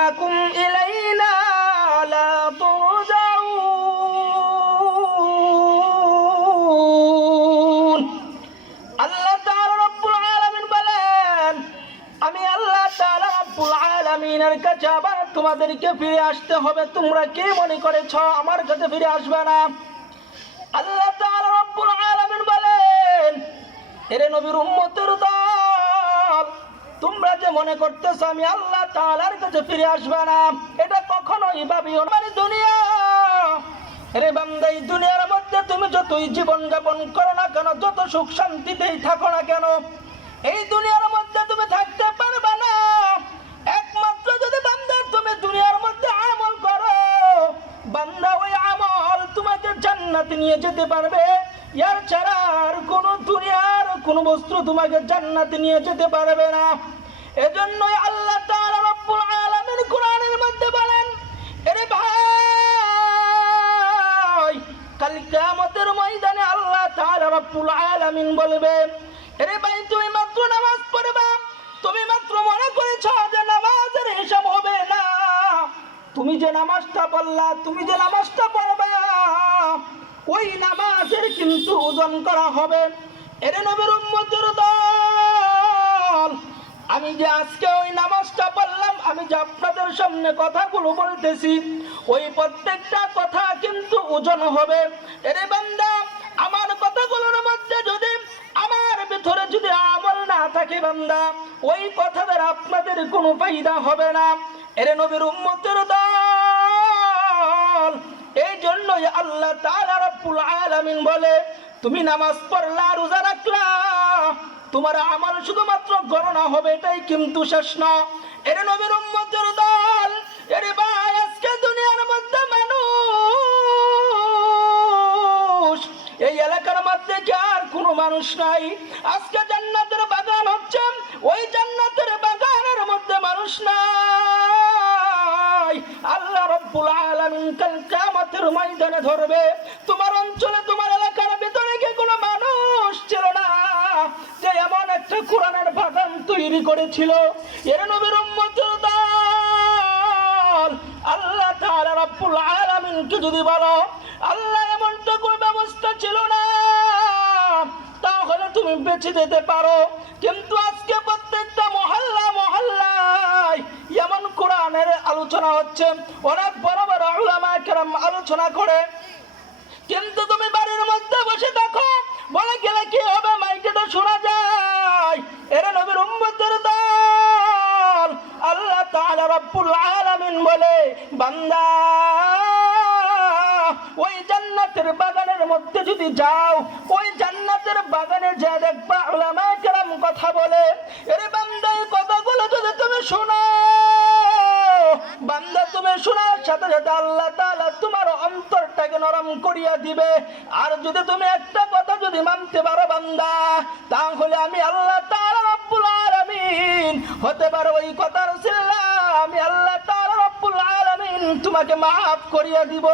ইন্নাকুম ইলাইনা লা তুরজাউন। আল্লাহ তাআলা রব্বুল আলামিন বলেন, আমি আল্লাহ তাআলা রব্বুল আলামিনের কাছে আবার তোমাদেরকে ফিরে আসতে হবে। তোমরা কি মনে করেছো আমার কাছে ফিরে আসবে না? আল্লাহ তাআলা রব্বুল আলামিন বলেন, এরে নবীর উম্মতের দল, তোমরা যে মনে করতেছো আমি আল্লাহ তাআলার কাছে ফিরে আসবে না, এটা কখনোই ভাবিও না। দুনিয়া, এরে বান্দা, এই দুনিয়ার মধ্যে তুমি যতই জীবন যাপন করো না কেন, যত সুখ শান্তিতেই থাকো না কেন, এই দুনিয়ার মধ্যে তুমি থাকতে পারবে না একমাত্র যদি বান্দা তুমি দুনিয়ার মধ্যে আমল করো। বান্দা, ওই আমল তোমাকে জান্নাতে নিয়ে যেতে পারবে। এর ছাড়া আর কোনো দুনিয়ার কোনো বস্তু তোমাকে জান্নাতে নিয়ে যেতে পারবে না। এজন্যই আল্লাহ তাআলা রব্বুল আলামিন কোরআনের মধ্যে বলেন, এরে ভাই, কাল কিয়ামতের ময়দানে আল্লাহ তাআলা রব্বুল আলামিন বলবে, এরে ভাই, তুমি মাত্র নামাজ পড়বা, তুমি মাত্র মনে করেছো যে নামাজের হিসাব হবে না। তুমি যে নামাজটা পড়লা, তুমি যে নামাজটা পড়বা, ওই নামাজের কিন্তু ওজন করা হবে। এরে নবীর উম্মতের দল, আমি যে আজকে ওই নামাজটা পড়লাম, আমি যে আপনাদের সামনে কথাগুলো বলতেছি, ওই প্রত্যেকটা কথা কিন্তু ওজন হবে। এরে বান্দা, আমার কথাগুলোর মধ্যে যদি আমার ভিতরে যদি আমল না থাকে বান্দা, ওই কথাদের আপনাদের কোনো ফায়দা হবে না। এরে নবীর উম্মতের দল, এই জন্যই আল্লাহ তাআলা রব্বুল আলামিন বলে, তুমি নামাজ পড়লা, রোজা রাখলা, তোমার আমল শুধুমাত্র গণনা হবে, এটাই কিন্তু শেষ না। এরে নবীর উম্মতের দল, এরে ভাই, আজকে দুনিয়ার মধ্যে মানুষ, এই এলাকার মধ্যে কি আর কোনো মানুষ নাই? আজকে জান্নাতের বাগান হচ্ছে, ওই জান্নাতের বাগানের মধ্যে মানুষ নাই। আল্লাহ রব্বুল আলামিন কাল কিয়ামতের ময়দানে ধরবে, তোমার অঞ্চলে তোমার এলাকার ভিতরে কি কোনো মানুষ ছিল না যে এমন একটা কোরআনের বাগান তৈরি করেছিল? এর নবীর উম্মতের দল, আল্লাহ তাআলা রব্বুল আলামিনকে যদি বলো আল্লাহ এমনটা কোনো ব্যবস্থা ছিল না, তাহলে তুমি বেঁচে যেতে পারো। কিন্তু আজকে প্রত্যেকটা মহল্লা মহল্লায় এমন কোরআনের আলোচনা হচ্ছে, অনেক বড় বড় উলামা কেরাম আলোচনা করে, কিন্তু তুমি বাড়ির মধ্যে বসে থাকো, বলে গেলে কি হবে, মাইকে তো শোনা যায়। এরে নবীর উম্মতের দল, আল্লাহ তাআলা রব্বুল আলামিন বলে, বান্দা, ওই জান্নাতের বাগানের মধ্যে যদি যাও, ওই জান্নাতের বাগানে যা দেখবা উলামা কেরাম কথা বলে। এরে বান্দা, এই কথাগুলো যদি তুমি শোনো, বান্দা, তুমি শোনার সাথে সাথে আল্লাহ তাআলা তোমার অন্তরটাকে নরম করিয়া দিবে। আর যদি তুমি একটা কথা যদি মানতে পারো বান্দা, তাহলে আমি আল্লাহ তাআলা রব্বুল আলামিন হতে পারো ওই কথার উসিলা আমি আল্লাহ তাআলা রব্বুল আলামিন তোমাকে মাফ করিয়া দিব।